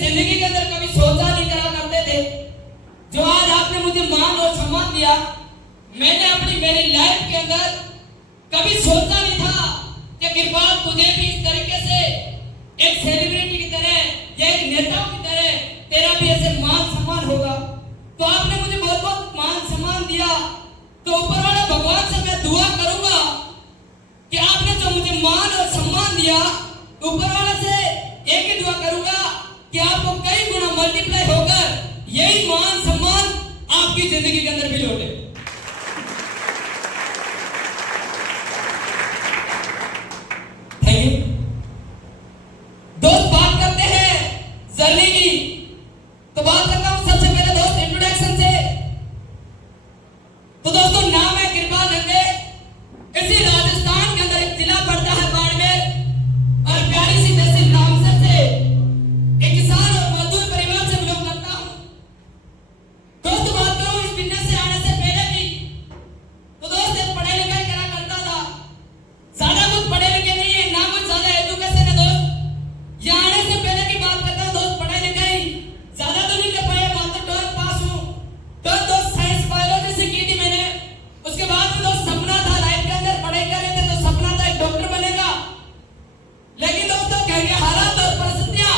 जिंदगी के अंदर कभी सोचा नहीं करा करते थे, जो आज आपने मुझे मान और सम्मान दिया, मैंने अपनी मेरी लाइफ के अंदर कभी सोचा नहीं था कि कृपाल तुझे भी इस तरीके से एक सेलिब्रिटी की तरह या एक नेताओं की तरह तेरा भी ऐसे मान सम्मान होगा। तो आपने मुझे बहुत बहुत मान सम्मान दिया, तो ऊपर वाले भगवान से मैं दुआ करूंगा कि आपने जो मुझे मान और सम्मान दिया, ऊपर वाले से एक ही दुआ करूंगा कि आपको कई गुना मल्टीप्लाई होकर यही मान सम्मान आपकी जिंदगी के अंदर भी लौटे। थैंक यू दोस्त। बात करते हैं जर्नी की, तो बात करता हूं सबसे पहले दोस्त इंट्रोडक्शन से। तो दोस्तों नाम है कृपाल नंगे, इसी राजस्थान के अंदर एक जिला पड़ता है बाड़मेर, और प्यारी सी तहसील नामसर से एक किसान और मजदूर परिवार से बिलोंग करता हूं। दोस्त बात करूं इस बिजनेस से आने से पहले की, तो दोस्त एक पढ़ाई लिखाई करा करता था, ज्यादा कुछ पढ़े लिखे नहीं है, ना कुछ ज्यादा एजुकेशन है दोस्त। यहाँ आने से पहले की बात करता हूं दोस्त, पढ़ाई लिखाई ज्यादा तो नहीं कर पाया, मात्र 12 पास हूं। तो दोस्त साइंस बायोलॉजी से की थी मैंने। उसके बाद में दोस्त सपना था लाइफ के अंदर, पढ़ाई कर रहे थे तो सपना था एक डॉक्टर बनेगा, लेकिन दोस्तों घर के हालात और परिस्थितियां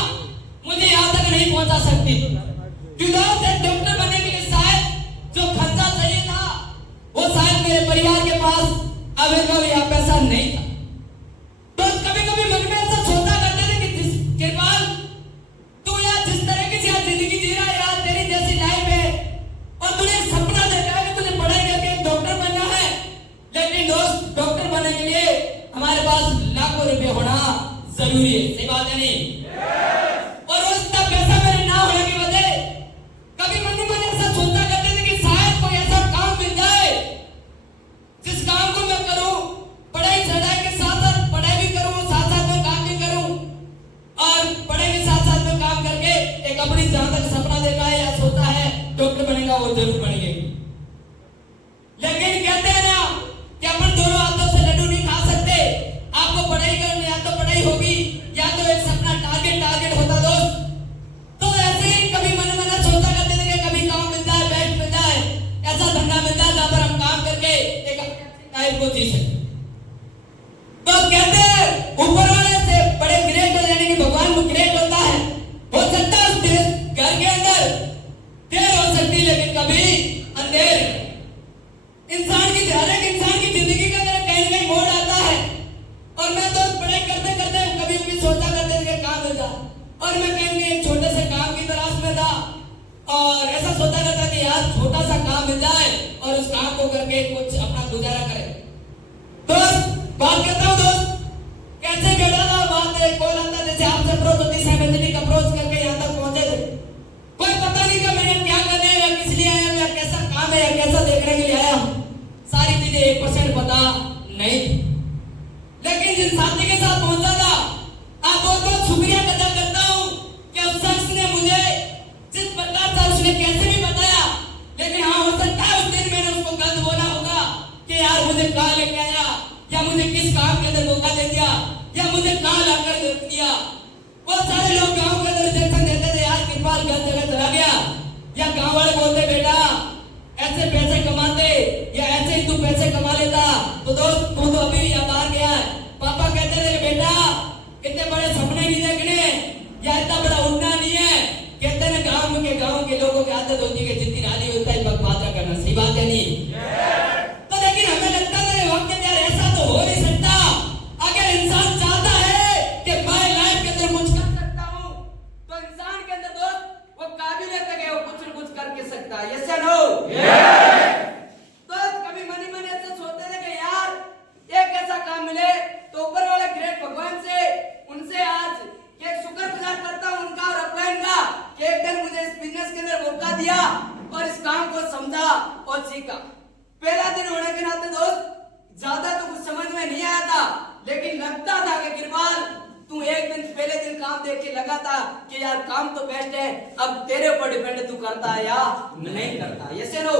मुझे यहाँ तक नहीं पहुंचा सकती। क्योंकि दोस्त एक डॉक्टर बनने के लिए शायद जो खर्चा चाहिए था वो शायद मेरे परिवार के पास अवेलेबल या पैसा नहीं था। तो कभी कभी मन में ऐसा सोचा करते थे कि कृपाल तू यार जिस तरीके से यार जिंदगी जी रहा है यार, तेरी जैसी लाइफ है, और तूने एक सपना देखा है कि तुझे पढ़ाई करके एक डॉक्टर बनना है, लेकिन दोस्त डॉक्टर बनने के लिए हमारे पास लाखों रुपए होना जरूरी है। सही बात है नहीं? और उतना पैसा मेरे ना होने की वजह कभी मन ही मन ऐसा सोचा करते थे कि शायद कोई ऐसा काम मिल जाए जिस काम को मैं करूं, पढ़ाई चढ़ाई के साथ साथ पढ़ाई भी करूं, साथ साथ में काम भी करूं, और पढ़ाई के साथ साथ में काम करके एक अपनी जहां तक सपना देखा है या सोचा है डॉक्टर बनेगा वो जरूर बनेगी। लेकिन कहते हैं ना कि अपन दोनों हाथों से लड्डू नहीं खा सकते। आपको पढ़ाई करनी, या तो पढ़ाई होगी या तो एक सपना टारगेट होता दोस्त। तो ऐसे ही कभी मन मन सोचा करते थे कि कभी काम मिल जाए, बैठ मिल जाए, ऐसा धंधा मिल जाए जहां पर हम काम करके एक लाइफ को जी सके। तो कहते हैं ऊपर वाले से बड़े ग्रेट हो जाने की भगवान को ग्रेट होता है। हो सकता है उस घर के अंदर देर हो सकती, लेकिन कभी अंधेर। इंसान की हर एक इंसान की जिंदगी के अंदर कहीं ना कहीं मोड़ आता है, और मैं तो पढ़ाई करते करते कभी कभी सोचा करते थे कि काम मिल जाए, और मैं कहीं एक छोटे से काम की तलाश में था, और ऐसा सोचा करता कि यार छोटा सा काम मिल जाए और उस काम को करके कुछ अपना गुजारा करे। दोस्त बात करता हूँ दोस्त, कैसे बैठा था, बात है कॉल आता जैसे आपसे अप्रोच होती, साइमल्टेनियस अप्रोच करके यहाँ तक पहुंचे थे। कोई पता नहीं कि मैंने क्या करने या किस लिए आया हूँ, या कैसा काम है या कैसा देखने के लिए आया हूँ, सारी चीजें 1% पता नहीं थी। लेकिन जिन साथी के साथ पहुंचा था, आप बहुत बहुत शुक्रिया अदा करता हूँ कि उस शख्स ने मुझे जिस प्रकार से उसने कैसे भी बताया, लेकिन हाँ हो सकता है उस दिन मैंने उसको गलत बोला होगा कि यार मुझे कहाँ लेके आया, या मुझे किस काम के अंदर धोखा दे दिया, या मुझे कहाँ लाकर धोखा दिया। बहुत सारे लोग गांव के अंदर रिजेक्शन देते थे, यार कृपाल गलत जगह चला गया, या गांव वाले बोलते बेटा ऐसे पैसे कमाते, या ऐसे ही तू पैसे कमा लेता, तो दोस्त तू तो अभी भी बाहर गया है। पापा कहते थे बेटा इतने बड़े सपने नहीं देखने, या इतना बड़ा उड़ना नहीं है। कहते हैं गांव के लोगों की आदत होती है कि जितनी राली होता है बकवास करना। सही बात है नहीं? तो लेकिन हमें लगता है वक्त के अंदर ऐसा तो हो नहीं सकता। अगर इंसान चाहता है कि मैं लाइफ के अंदर कुछ कर सकता हूं, तो इंसान के अंदर दोस्त वो काबिलियत है कि वो कुछ न कुछ करके सकता है। यस या नो? तो कभी मन ही मन ऐसे सोचते थे कि यार एक ऐसा काम मिले, तो ऊपर वाले ग्रेट भगवान से उनसे आज एक शुक्रगुजार करता हूं उनका और अपलाइन का, कि एक दिन मुझे इस बिजनेस के अंदर मौका दिया और इस काम को समझा और सीखा। पहला दिन होने के नाते दोस्त ज्यादा तो कुछ समझ में नहीं आया था, लेकिन लगता था कि कृपाल तू एक दिन पहले दिन काम देख के लगा था कि यार काम तो बेस्ट है, अब तेरे ऊपर डिपेंड तू करता है या नहीं करता। यस या नो?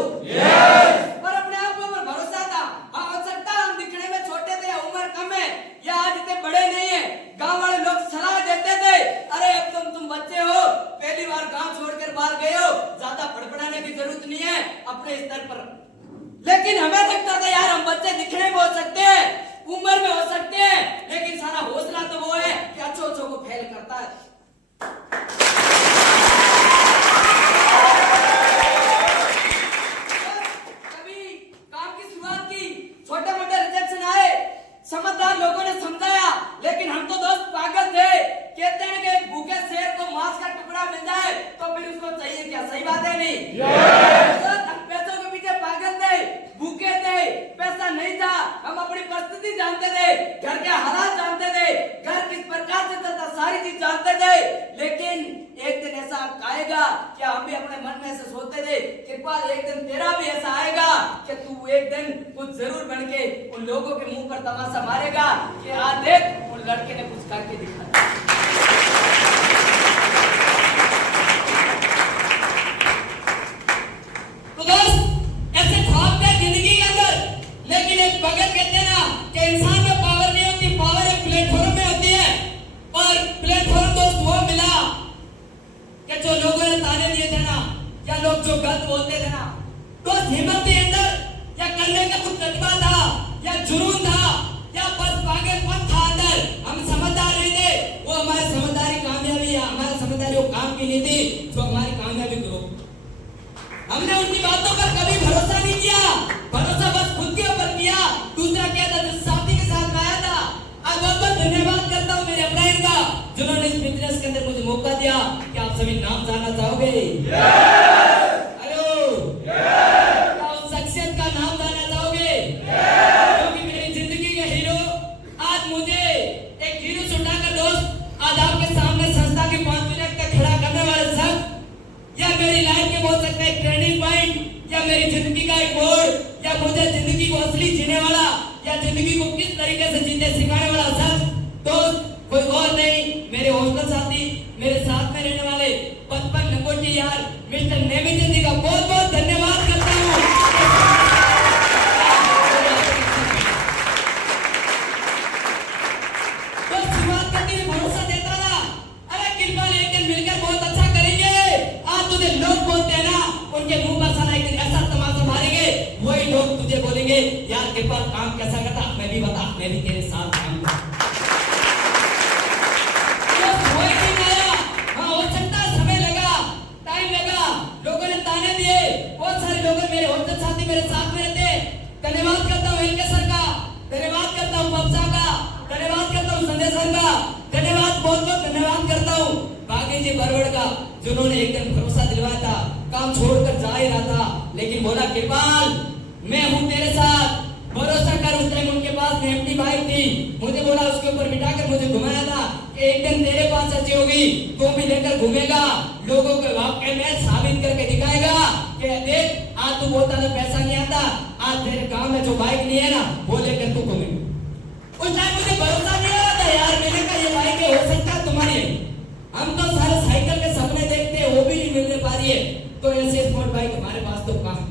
पर अपने आप पर भरोसा था। हाँ हो सकता हम दिखने में छोटे थे, उम्र कम है, या आज इतने बड़े नहीं है। गांव वाले लोग सलाह देते थे, अरे अब तुम बच्चे हो, लोगों के मुंह पर तमाशा मारेगा कि आ देख उन लड़के ने कुछ करके दिखा। तो दोस्त ऐसे ख्वाब है जिंदगी के अंदर, लेकिन एक भगत कहते हैं ना कि इंसान में पावर नहीं होती, पावर एक प्लेटफॉर्म में होती है। और प्लेटफॉर्म दोस्त वो मिला कि जो लोगों ने ताने दिए थे ना, या लोग जो गलत बोलते थे ना, तो हिम्मत थी अंदर, या करने का कुछ जज्बा था, या जुनून था, या बस पागलपन था अंदर। हम समझदार नहीं थे, वो हमारी समझदारी कामयाबी है, हमारी समझदारी वो काम की नहीं थी जो हमारी कामयाबी को रोक। हमने उनकी बातों पर कभी भरोसा नहीं किया, भरोसा बस खुद के ऊपर किया। दूसरा क्या था, जिस साथी के साथ मैं आया था, आज बहुत बहुत धन्यवाद करता हूँ मेरे अपलाइन का, जिन्होंने इस बिजनेस के अंदर मुझे मौका दिया। कि आप सभी नाम जानना चाहोगे? हेलो, क्या उस शख्सियत का नाम जानना चाहोगे? क्योंकि मेरी जिंदगी के हीरो आज मुझे एक हीरो से उठाकर दोस्त आज आपके सामने संस्था की 5 मिनट का खड़ा करने वाले शख्स, या मेरी लाइफ के बोल सकते हैं ट्रेनिंग पॉइंट, या मेरी जिंदगी का एक मोड़, या मुझे जिंदगी को असली जीने वाला, या जिंदगी को किस तरीके से जीने सिखाने वाला शख्स दोस्त कोई और नहीं, मेरे हॉस्टल साथी, मेरे साथ में रहने वाले बचपन लंगोटी यार मिस्टर नेमिचंद जी का बहुत बहुत धन्यवाद करता हूँ। तो शुरुआत करते हुए भरोसा देता था, अरे कृपाल एक दिन मिलकर बहुत अच्छा करेंगे। आज तुझे लोग बोलते हैं ना, उनके मुंह पर साला एक दिन ऐसा तमाशा मारेंगे, वही लोग तुझे बोलेंगे यार कृपाल काम कैसा करता, मैं भी बता, मैं भी तेरे साथ काम करता। वही दिन आया, हाँ हो सकता है समय लगा, टाइम लगा, लोगों ने ताने दिए, बहुत सारे लोग मेरे हॉस्टल साथी मेरे साथ में रहते। धन्यवाद करता हूँ एलके सर का, धन्यवाद करता हूँ पप्सा का, धन्यवाद करता हूँ संजय सर का, धन्यवाद बहुत बहुत धन्यवाद करता हूँ बागी जी बरवड़ का, जिन्होंने एक दिन भरोसा दिलवाया था, काम छोड़कर जा ही रहा था, लेकिन बोला कृपाल मैं हूँ तेरे साथ, भरोसा कर। उस टाइम उनके पास एम्प्टी बाइक थी, मुझे बोला उसके ऊपर बिठाकर मुझे घुमाया था, एक दिन तेरे पास अच्छी होगी, तू भी लेकर घूमेगा, लोगों के वाकई में साबित करके दिखाएगा कि देख आज तू बोलता था पैसा नहीं आता, आज तेरे काम में जो बाइक नहीं है ना वो लेकर तू घूमेगा। उस टाइम मुझे भरोसा नहीं आ रहा था यार, मैंने कहा ये बाइक हो सकता है तुम्हारी, हम तो सारे साइकिल के सपने देखते हैं, वो भी नहीं मिलने पा रही है, तो ऐसे स्पोर्ट बाइक हमारे पास तो कहाँ,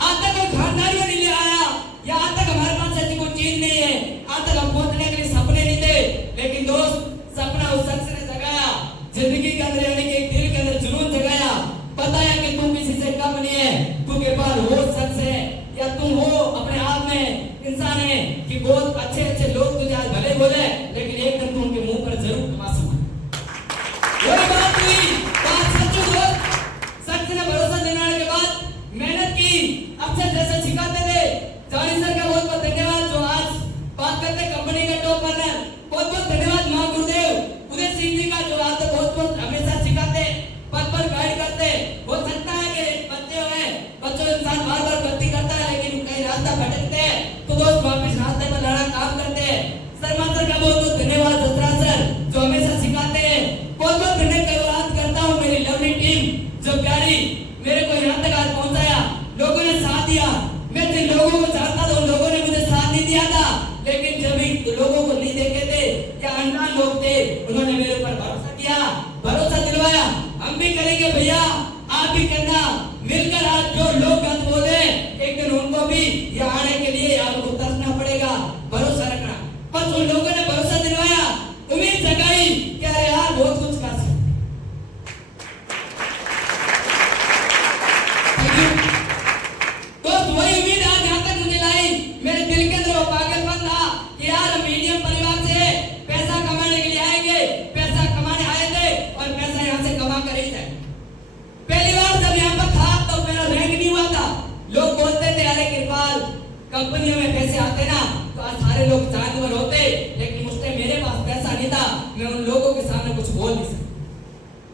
आज तक कोई खानदारी नहीं ले आया, या आज तक हमारे पास ऐसी कोई चीज नहीं है, आज तक हम पहुंचने के लिए सपने नहीं थे, लेकिन दोस्त सपना उस शख्स ने जगाया, जिंदगी के अंदर यानी कि दिल के अंदर जुनून जगाया, बताया कि तू किसी से कम नहीं है, तू के पास वो शख्स है, या तुम वो अपने आप में इंसान है कि बहुत अच्छे अच्छे लोग तुझे आज भले बोले, लेकिन एक दिन तू उनके मुंह पर जरूर तमाशा मार। वही बात हुई, बात सच्ची दोस्त, शख्स ने भरोसा दिलाने के बाद मेहनत की, अक्सर जैसे सिखाते थे, जॉनी सर का बहुत बहुत धन्यवाद जो आज बात करते कंपनी का टॉप रनर, बहुत बहुत धन्यवाद मां गुरुदेव उदय सिंह जी का जो आज तो बहुत बहुत हमेशा सिखाते, पद पर गाइड करते। हो सकता है कि बच्चे हैं, बच्चों इंसान बार बार गलती करता है, लेकिन कहीं रास्ता भटकते हैं तो दोस्त वापस रास्ते पर लाना काम करते हैं। शर्मा सर का बहुत बहुत धन्यवाद, दत्रा सर जो हमेशा सिखाते हैं, बहुत बहुत धन्यवाद करता हूँ मेरी लवली टीम जो प्यारी मेरे को यहाँ तक आज पहुँचाया, लोगों ने साथ दिया, मैं जिन लोगों को चाहता था उन लोगों ने मुझे साथ नहीं दिया था, लेकिन जब भी लोगों को नहीं देखे थे या अनजान लोग थे, उन्होंने मेरे ऊपर भरोसा किया, भरोसा दिलवाया, हम भी करेंगे भैया, आप भी करना, मिलकर आज जो लोग गलत बोले एक दिन उनको भी यहाँ आने के लिए आपको तरसना पड़ेगा, भरोसा रखना। बस उन लोगों ने भरोसा दिलवाया, उम्मीद जगाई कि अरे यार बहुत कुछ कर सकते। तो वही उम्मीद आज यहाँ तक मुझे लाई, मेरे दिल के अंदर वो पागलपन था कि यार हम मीडियम परिवार से पैसा कमाने के लिए आएंगे, पैसा कमाने आए थे और पैसा यहाँ से कमा कर ही जाए। पहली बार जब यहाँ पर था तो मेरा रैंक नहीं हुआ था, लोग बोलते थे अरे कृपाल कंपनियों में पैसे आते ना तो आज सारे लोग जानवर होते, लेकिन मुझसे मेरे पास पैसा नहीं था, मैं उन लोगों के सामने कुछ बोल नहीं सकता।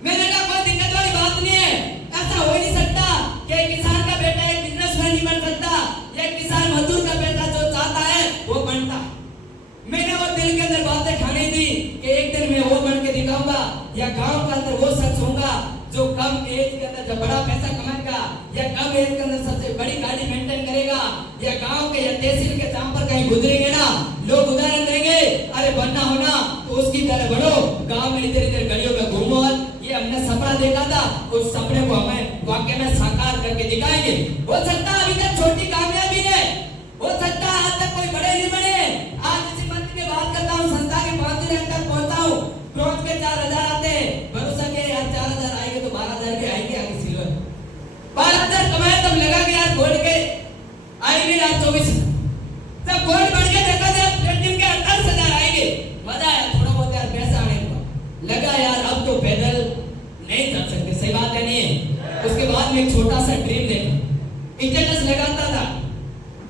मैंने कहा कोई दिक्कत वाली बात नहीं है, ऐसा हो ही नहीं सकता कि एक किसान का बेटा एक बिजनेसमैन नहीं बन सकता, एक किसान मजदूर का बेटा जो चाहता है वो बनता। मैंने वो दिल के अंदर बातें ठानी थी कि एक दिन मैं वो बन के दिखाऊंगा, या गांव के अंदर वो शख्स होऊंगा जो कम एज के अंदर जब बड़ा पैसा कमाएगा या कम एज के अंदर सबसे बड़ी गाड़ी मेंटेन करेगा या गांव के या तहसील के काम पर कहीं गुजरेंगे ना, लोग उदाहरण देंगे, अरे बनना होना तो उसकी तरह बढ़ो, गांव में इधर इधर गलियों में घूमो। ये हमने सपना देखा था, उस सपने को हमें वाकई में साकार करके दिखाएंगे। हो सकता है अभी तक छोटी कामयाबी है, हो सकता है आज तक कोई बड़े नहीं बने। आज इसी मंत्र की बात करता हूँ, संस्था के 5 रैंक तक पहुंचा हूँ, ब्रॉन्ज के 4000 आते हैं, भरोसा के यार 4000 आएंगे तो 12000 के आएंगे, आगे सिल्वर 12000 कमाए तब लगा कि यार गोल्ड के आएंगे यार 24, तब गोल्ड बढ़ के देखा जाए प्लेटिनम के 18000 आएंगे, मजा आया, थोड़ा बहुत यार पैसा आने का लगा यार अब तो पैदल नहीं चल सकते, सही बात है नहीं। उसके बाद में एक छोटा सा ड्रीम देखा, इंटरनेट लगाता था,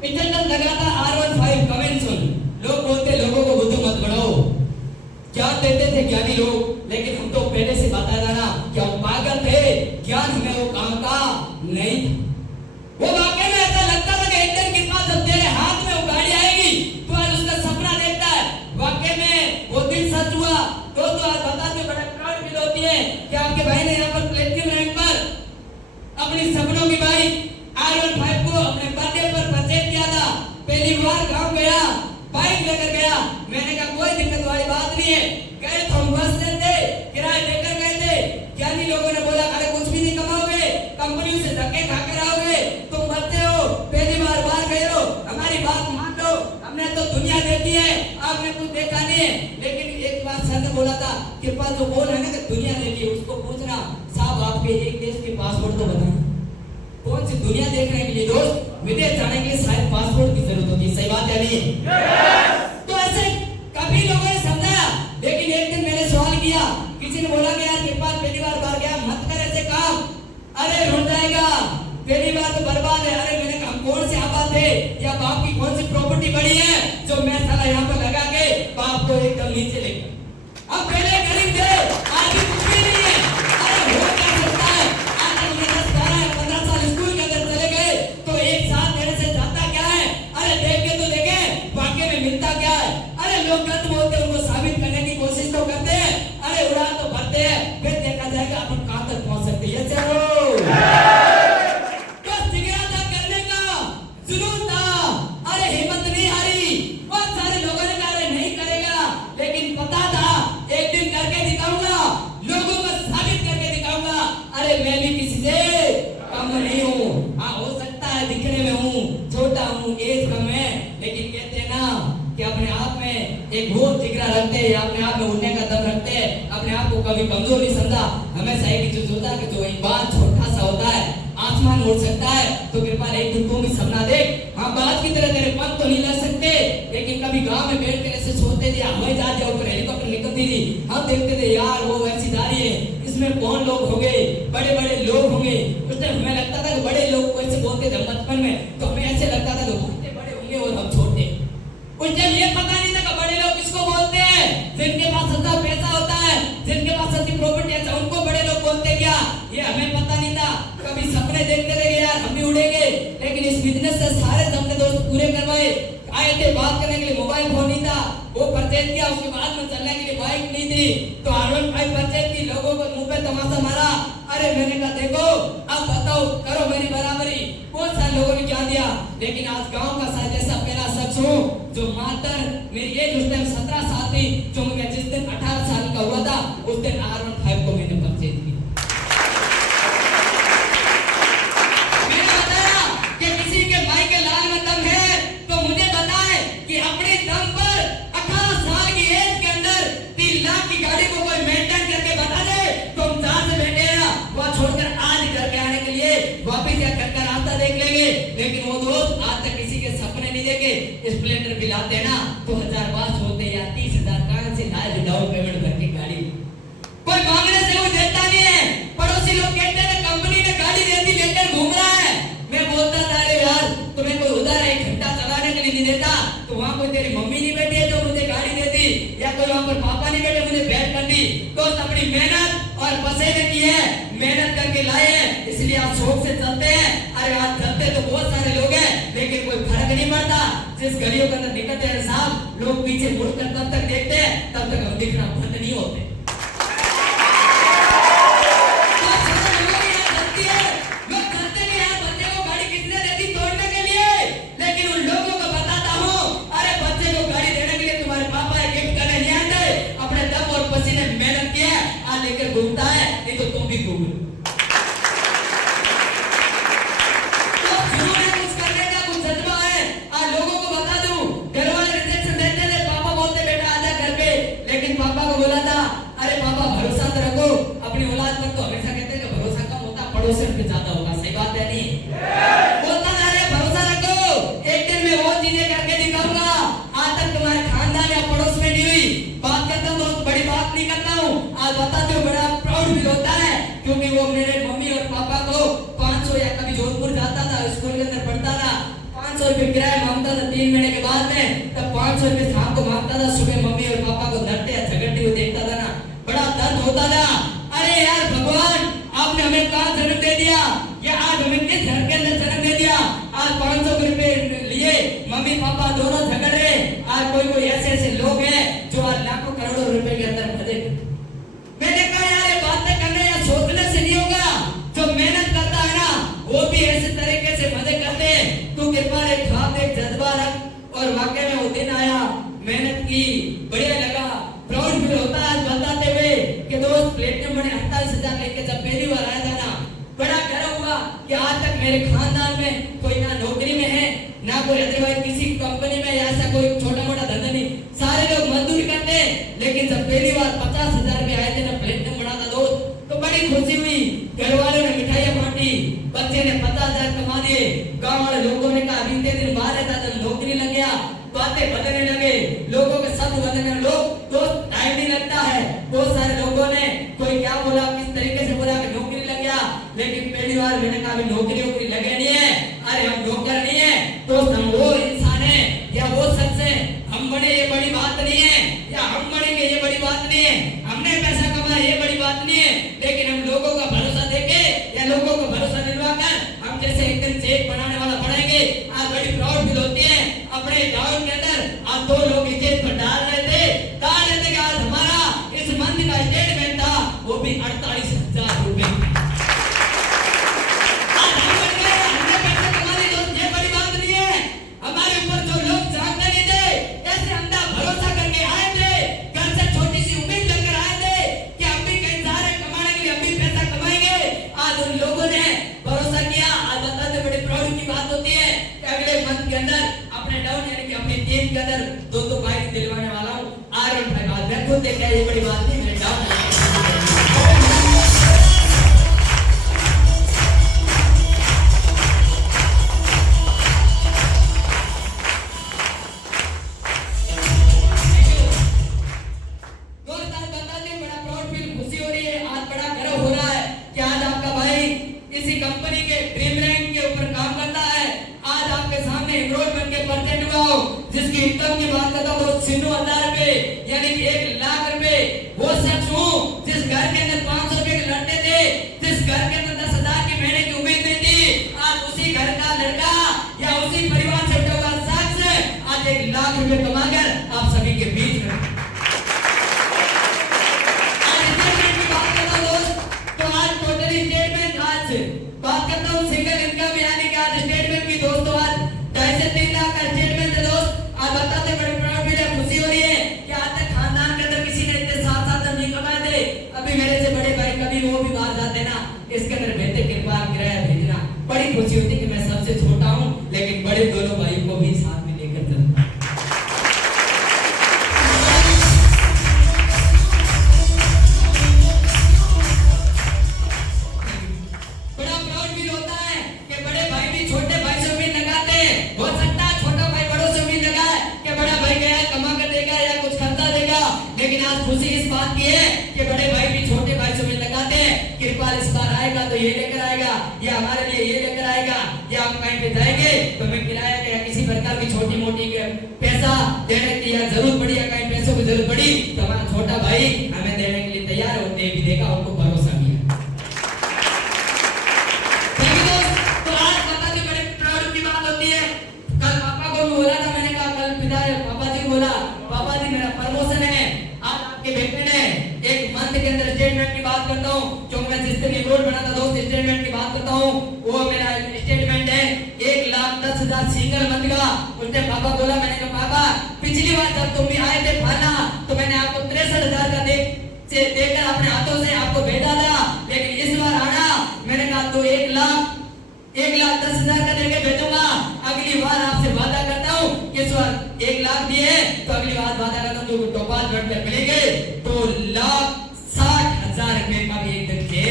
इंटरनेट लगाता R15 कमेंट सुन, लोग बोलते लोगों को बुद्धू मत बढ़ाओ, ज्ञान देते थे ज्ञानी लोग, लेकिन हम तो पहले से बता देना क्या पागल थे, ज्ञान हमें वो काम का नहीं था। वो वाकई में ऐसा लगता था कि एक दिन के बाद जब तेरे हाथ में वो गाड़ी आएगी तो आज उसका सपना देखता है, वाकई में वो दिन सच हुआ। तो आज बताते बड़ा प्राउड फील होती है कि आपके भाई ने यहाँ पर प्लेटिनम रैंक पर अपनी सपनों की बाइक R15 को अपने बर्थडे पर परचेज किया था। पहली बार गांव गया, बाइक लेकर गया, मैंने कहा कोई दिक्कत वाली बात नहीं है, गए तो हम बस से थे, किराया देकर गए थे। ज्ञानी लोगों ने बोला अरे कुछ भी नहीं कमाओगे, कंपनी से धक्के खाकर आओगे, तुम बच्चे हो, पहली बार बाहर गए हो, हमारी बात मान लो, हमने तो दुनिया देखी है, आपने कुछ देखा नहीं है। लेकिन एक बार सर ने बोला था कृपा जो बोल है ना कि दुनिया देखी, उसको पूछना साहब आपके एक देश के पासपोर्ट तो बताना, कौन सी दुनिया देखने के लिए दोस्त, विदेश जाने के लिए शायद पासपोर्ट की जरूरत होती है, सही बात है नहीं। तो ऐसे कभी लोगों ने समझाया, लेकिन एक दिन मैंने सवाल किया, किसी ने बोला कि यार मेरे पास पहली बार बाहर गया, मत कर ऐसे काम, अरे रुक जाएगा, पहली बार तो बर्बाद है। अरे मैंने कहा कौन से आबाद है या बाप की कौन सी प्रॉपर्टी बड़ी है जो मैं साला यहाँ पर लगा के बाप को एकदम नीचे लेकर, अब पहले गरीब थे, आज भी कुछ भी नहीं है। अरे हो क्या सकता है, आज तक 10, 12, 15 साल स्कूल के अंदर चले गए तो एक साल मेरे से जाता क्या है, अरे देख के तो देखे वाकई में मिलता क्या है। अरे लोग गलत बोलते हैं, उनको साबित करने की कोशिश तो करते हैं, अरे उड़ा तो भरते हैं, फिर देखा जाएगा अपन कहां तक पहुंच सकते हैं। चलो तो जिगरा था करने का, जुनून था, अरे हिम्मत नहीं हारी। बहुत सारे लोगों ने कहा अरे नहीं करेगा, लेकिन पता था एक दिन करके दिखाऊंगा, लोगों को साबित करके दिखाऊंगा, अरे मैं भी किसी से कम नहीं हूँ। हाँ हो सकता है दिखने में हूँ, छोटा हूँ, एज कम है, लेकिन कहते हैं ना कि अपने आप में एक बहुत जिगरा रखते हैं, अपने आप में उड़ने का दम रखते हैं, अपने आप को कभी कमजोर नहीं समझा। हमेशा एक चीज होता है कि जो एक बात छोटा सा होता है, आसमान उड़ सकता है, तो कृपा एक दिन तुम भी सपना देख। हाँ बात की तरह तेरे पंख तो नहीं लग सकते, लेकिन कभी गांव में बैठ कर ऐसे सोचते थे, हवाई जहाज के ऊपर हेलीकॉप्टर निकलती थी, हम देखते थे यार वो ऐसी दारी है, इसमें कौन लोग होंगे, बड़े बड़े लोग होंगे। उस टाइम हमें लगता था कि बड़े लोग को ऐसे बोलते थे बचपन में, तो हमें ऐसे लगता था कि बहुत बड़े होंगे और हम छोटे। उस टाइम ये पता नहीं था कि बड़े लोग किसको बोलते हैं, जिनके पास सच्चा पैसा होता है, जिनके पास सच्ची प्रॉपर्टी है, उनको बड़े लोग बोलते क्या, ये हमें पता नहीं था। कभी सपने देखते थे यार हम भी उड़ेंगे, लेकिन इस बिजनेस से सारे सपने दोस्त पूरे करवाए। आए थे बात करने के लिए, मोबाइल फोन नहीं था, वो परचेज किया, उसके बाद में चलने के लिए बाइक नहीं थी, तो R15 परचेज की, लोगों को मुंह पे तमाशा मारा। अरे मैंने कहा देखो अब बताओ करो मेरी बराबरी। बहुत सारे लोगों ने क्या दिया, लेकिन आज गांव का शायद ऐसा पहला शख्स हूँ जो मात्र मेरी एज उस टाइम 17 साल थी, जो मैं जिस दिन 18 साल का हुआ था उस दिन R15 को मैंने परचेज किया। मैंने बताया कि किसी के भाई के लाल में दम है तो मुझे बताए कि अपने दम पर 18 साल की एज के अंदर 3 लाख की गाड़ी को कोई मेंटेन करके बता दे तो हम जहां से बैठे हैं वहां छोड़कर आज घर के आने के लिए वापिस या कर रास्ता देख लेंगे। लेकिन वो दोस्त आज तक किसी के सपने नहीं देखे, स्प्लेंडर भी लाते हैं ना तो 1000 बात होते या 30,000 कहां से लाए जो डाउन पेमेंट भर के गाड़ी, कोई मांगने से वो देता नहीं है। पड़ोसी लोग कहते हैं कंपनी ने गाड़ी देती लेकर घूम रहा है, मैं बोलता था अरे यार तुम्हें कोई उधार 1 घंटा चलाने के लिए नहीं देता, तो वहां कोई तेरी मम्मी नहीं बैठी है जो मुझे गाड़ी देती, या कोई वहां पर पापा नहीं बैठे मुझे बैठ कर दी। दोस्त अपनी मेहनत और पसीने की है, मेहनत करके लाए हैं, इसलिए आप शौक से चलते हैं। अरे आज चलते तो बहुत सारे लोग हैं, लेकिन कोई फर्क नहीं पड़ता। जिस गलियों के अंदर निकलते हैं साहब, लोग पीछे मुड़कर तब तक देखते हैं, तब तक हम दिखना बंद नहीं होते। लेकर घूमता है, नहीं तो तुम भी घूम लो। तो जुनून है, कुछ करने का कुछ जज्बा है। आज लोगों को बता दूं, घर वाले रिजेक्शन देते थे, पापा बोलते बेटा आजा घर पे, लेकिन पापा को बोला था अरे पापा भरोसा तो रखो अपनी औलाद पर। तो हमेशा कहते हैं कि भरोसा कम होता पड़ोसियों पे ज्यादा होगा, सही बात है नहीं? बोलता था अरे भरोसा रखो, एक दिन मैं वो चीजें करके दिखाऊंगा आज तक तुम्हारे खानदान या पड़ोस में नहीं हुई। बात करता हूँ दोस्त, बड़ी बात नहीं करता हूँ, आज बताते हो बड़ा प्राउड फील होता है, क्योंकि वो मेरे मम्मी और पापा को 500 या कभी जोधपुर जाता था, स्कूल के अंदर पढ़ता था, 500 रुपए किराया मांगता था 3 महीने के बाद में, तब 500 रुपए शाम को मांगता था, सुबह मम्मी और पापा को लड़ते या झगड़ते हुए देखता था ना, बड़ा दर्द होता था। अरे यार भगवान, आपने हमें कहाँ जन्म दे दिया, या आज हमें किस घर के अंदर जन्म दे दिया। आज 500 रुपए लिए मम्मी पापा दोनों झगड़ रहे। आज कोई कोई ऐसे ऐसे लोग हैं जो आज लाखों करोड़ों रुपए के अंदर भरे। मैंने कहा यार ये बातें करने या सोचने से नहीं होगा, जो मेहनत करता है ना वो भी ऐसे तरीके से मजे करते हैं। तू कृपा एक ख्वाब एक जज्बा रख, और वाकई में वो दिन आया, मेहनत की, बढ़िया लगा, प्राउड फील होता है आज बताते हुए कि दोस्त प्लेटिनम मैंने 48,000 लेके जब पहली बार आया था ना, बड़ा गर्व हुआ कि आज तक मेरे खानदान में कोई ना नौकरी में है ना कोई अदरवाइज किसी कंपनी में या ऐसा कोई छोटा मोटा धंधा नहीं, सारे लोग मजदूरी करते हैं। लेकिन जब पहली बार 50,000 रुपए आए थे ना प्लेटिनम बना था दोस्त, तो बड़ी खुशी हुई। घर वालों ने मिठाइयां बांटी, बच्चे ने 50,000 कमा दिए, गांव वाले लोगों ने कहा बीते दिन बाहर रहता था नौकरी लग गया, बातें बदलने लगे, लोगों के शब्द बदलने लोग तो टाइम नहीं लगता है। बहुत सारे लोगों ने कोई क्या बोला, किस तरीके से बोला कि नौकरी लग गया, लेकिन पहली बार मैंने कहा अभी नौकरी वोकरी लगे नहीं है, अरे हम नौकर नहीं है दोस्त, हम वो इंसान है या वो शख्स है, हम बने ये बड़ी बात नहीं है, या हम बनेंगे ये बड़ी बात नहीं है, हमने पैसा कमाया ये बड़ी बात नहीं है, लेकिन हम लोगों का भरोसा देके या लोगों को भरोसा दिलवा कर हम जैसे एक दिन चेक बनाने वाला बढ़ेंगे। आज बड़ी प्राउड फील होती है। अपने गांव के अंदर आज 2 लोग स्टेज पर डाल रहे थे कि आज हमारा इस मंच का स्टेटमेंट था, वो भी 48,000 रुपए। आज हम बन गए, हमने पैसे कमा लिए दोस्त, ये बड़ी बात नहीं है। हमारे ऊपर जो लोग जानते नहीं थे, ऐसे अंधा भरोसा करके आए थे, घर से छोटी सी उम्मीद लेकर आए थे कि हम भी कहीं जा रहे कमाने के लिए, हम भी पैसा कमाएंगे। आज उन लोगों ने भरोसा किया। आज बताते बड़ी प्राउड की बात होती है कि अगले मंथ के अंदर अपने डाउन यानी कि अपनी टीम के अंदर 2 बाइक दिलवाने वाला हूँ। आयरन भाई बात मैं खुद देखा, ये बड़ी बात नहीं, मेरे डाउन जिसकी इनकम की बात करता हूँ 96,000 रुपए यानी कि 1,00,000 रुपए। वो शख्स हूँ जिस घर के अंदर 500 रुपए के लड़ते थे, जिस घर के अंदर 10,000 की महीने की उम्मीद नहीं थी, आज उसी घर का लड़का या उसी परिवार से उठा हुआ शख्स आज 1,00,000 रुपए कमाकर आप सभी के बीच में। आज स्टेटमेंट की बात करता हूँ दोस्त, तो आज टोटली स्टेटमेंट आज बात करता हूँ सिंगल इनकम यानी कि आज स्टेटमेंट की दोस्तों आज 2.5 से 3 लाख का स्टेटमेंट है दोस्त। आज बताते बड़े प्राउड फील है, खुशी हो रही है कि आज तक खानदान के अंदर किसी ने इतने 7-7 नहीं कमाए थे। अभी मेरे से बड़े भाई कभी वो भी बाहर जाते ना, इसके अंदर बेहतर कृपा किराया भेजना, बड़ी खुशी होती कि मैं सबसे छोटा हूँ लेकिन बड़े दोनों भाइयों को भी साथ में लेकर चलता। बड़ा प्राउड फील होता है कि बड़े भाई भी छोटे भाई से उम्मीद लगाते हैं। हो सकता है छोटा भाई बड़ों से उम्मीद लगाए कि बड़ा भाई गया कमा कर देगा या कुछ खर्चा देगा, लेकिन आज खुशी इस बात की है कि बड़े भाई भी छोटे भाई से उम्मीद लगाते हैं कृपाल इस बार आएगा तो ये लेकर आएगा, या हमारे लिए ये लेकर आएगा, या हम कहीं पे जाएंगे तो हमें किराया या किसी प्रकार की छोटी मोटी पैसा देने की या जरूरत पड़ी या कहीं पैसों की जरूरत पड़ी तो हमारा छोटा भाई हमें देने के लिए तैयार है, दे भी देगा, उनको भरोसा भी है। तो आज बताते बड़े प्राउड की बात होती है। कल पापा को भी बोला था, मैंने कहा कल पिता पापा जी बोला पापा जी मेरा प्रमोशन है। आज आपके बेटे ने एक मंथ के अंदर स्टेटमेंट की बात करता हूँ, क्योंकि मैं जिस दिन रोड बना था दोस्त स्टेटमेंट की बात करता हूँ, वो मेरा स्टेटमेंट है 1,10,000 सिंगल मंथ का। उसने पापा बोला, मैंने कहा पापा पिछली बार जब तुम भी आए थे फाना तो मैंने आपको 63,000 का से देकर अपने हाथों से आपको भेजा था, लेकिन इस बार आना मैंने कहा तो 1,10,000 का देके भेजूंगा। अगली बार आपसे वादा करता हूँ कि इस बार 1,00,000 दिए तो अगली बार वादा करता हूँ जो टोपाल बढ़ कर मिलेंगे 2,60,000 रुपए का भी एक दिन के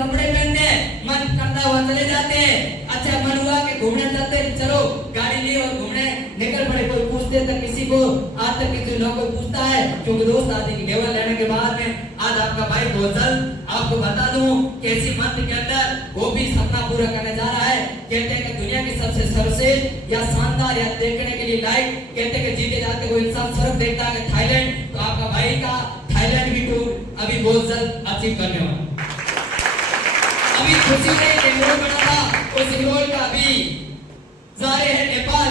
कपड़े पहनते मन करता हुआ चले जाते हैं। अच्छा मन हुआ कि घूमने चलते हैं, चलो गाड़ी लिए और घूमने निकल पड़े। कोई पूछते तक किसी को आज तक किसी लोग कोई पूछता है, क्योंकि दोस्त आदि की लेवल लेने के बाद में आज आपका भाई बहुत जल्द आपको बता दूं कि इसी मंथ के अंदर वो भी सपना पूरा करने जा रहा है। कहते हैं कि दुनिया की सबसे सर्वश्रेष्ठ या शानदार या देखने के लिए लाइक, कहते हैं कि जीते जाते कोई इंसान फर्क देखता है कि थाईलैंड, तो आपका भाई का थाईलैंड की टूर अभी बहुत जल्द अचीव करने वाला। अभी खुशी से एनरोल बना था, उस एनरोल का अभी जारी है नेपाल।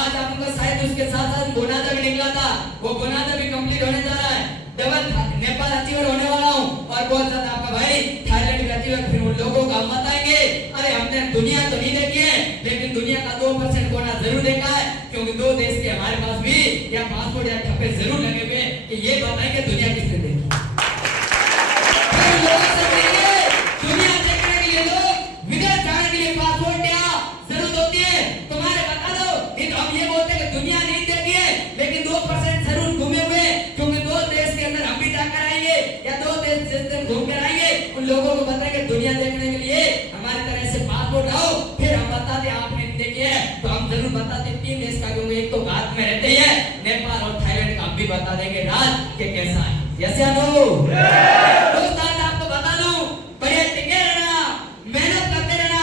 आज आपको शायद उसके साथ साथ बोनादा भी निकला था, वो बोनादा भी कंप्लीट होने जा रहा है। डबल नेपाल अचीवर होने वाला हूँ और बहुत ज्यादा आपका भाई थाईलैंड भी अचीवर। फिर उन लोगों का मत आएंगे, अरे हमने दुनिया तो नहीं देखी है लेकिन दुनिया का 2% कोना जरूर देखा है, क्योंकि 2 देश के हमारे पास भी या पासपोर्ट या ठप्पे जरूर लगे हुए कि ये बताएंगे दुनिया किसने देखी। दुनिया देखने के लिए लोग विदेश जाने के लिए पासपोर्ट या जरूरत होती है। तुम्हारे बता दो, नहीं तो हम ये बोलते हैं कि दुनिया नहीं देखी है लेकिन 2% जरूर घूमे हुए, क्योंकि 2 देश के अंदर हम भी जाकर आएंगे या 2 देश जिस दिन घूम कर आएंगे उन लोगों को बताएंगे दुनिया देखने के लिए हमारी तरह से पासपोर्ट आओ। फिर हम बताते आपने नहीं देखी है तो हम जरूर बताते 3 देश का, क्योंकि एक तो भारत में रहते हैं नेपाल और थाईलैंड का, हम भी बता देंगे राज के कैसा है। यस या नो? दोस्तों आपको बता दूं, बढ़िया टिके रहना, मेहनत करते रहना,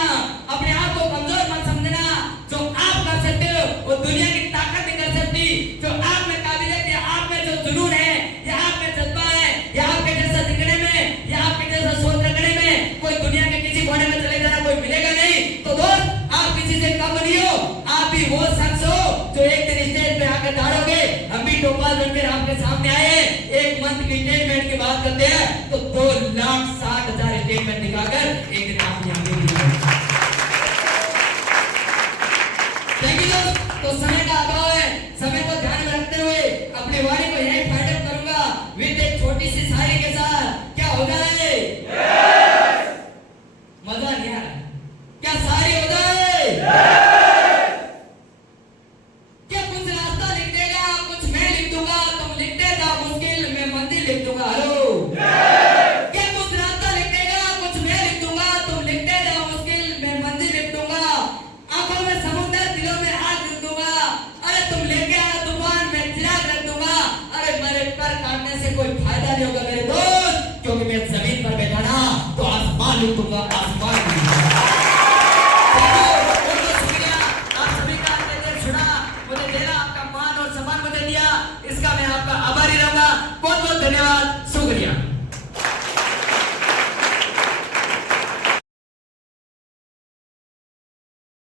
अपने आप को कमजोर मत समझना। जो आप कर सकते हो वो दुनिया की ताकत नहीं कर सकती। जो आप में काबिलियत या आप में जो जुनून है या आप में जज्बा है या आपके जैसा दिखने में या आपके जैसा सोच रखने में कोई दुनिया के किसी कोने में चले जाना कोई मिलेगा नहीं। तो दोस्त आप किसी से कम नहीं हो, आप भी वो शख्स हो जो एक दिन स्टेज पे आकर दौड़ोगे। हम भी टोपाल बनकर आपके सामने आए, एक मंथ की स्टेटमेंट की बात करते हैं तो 2,60,000 स्टेटमेंट दिखाकर एक दिन आपने हमें दिया। थैंक यू दोस्त। तो समय का अभाव है, समय को ध्यान में रखते हुए अपनी वाणी को यही फाइंड अप करूंगा विद एक छोटी सी शायरी के साथ। क्या हो रहा है? मजा नहीं आ रहा? क्या शायरी हो रहा है? क्या कुछ रास्ता लिख देगा, कुछ मैं लिख दूंगा, तुम लिख देगा मुश्किल में मंजिल लिख दूंगा। हेलो, क्या कुछ रास्ता लिख देगा, कुछ मैं लिख दूंगा, तुम लिख देगा मुश्किल में मंजिल लिख दूंगा। आंखों में समुद्र, दिलों में आग लिख दूंगा। अरे तुम लेके आना तूफान में चिराग रख दूंगा। अरे मेरे पर काटने से कोई फायदा नहीं होगा मेरे दोस्त, क्योंकि मैं जमीन पर बैठा ना तो आसमान लिख दूंगा।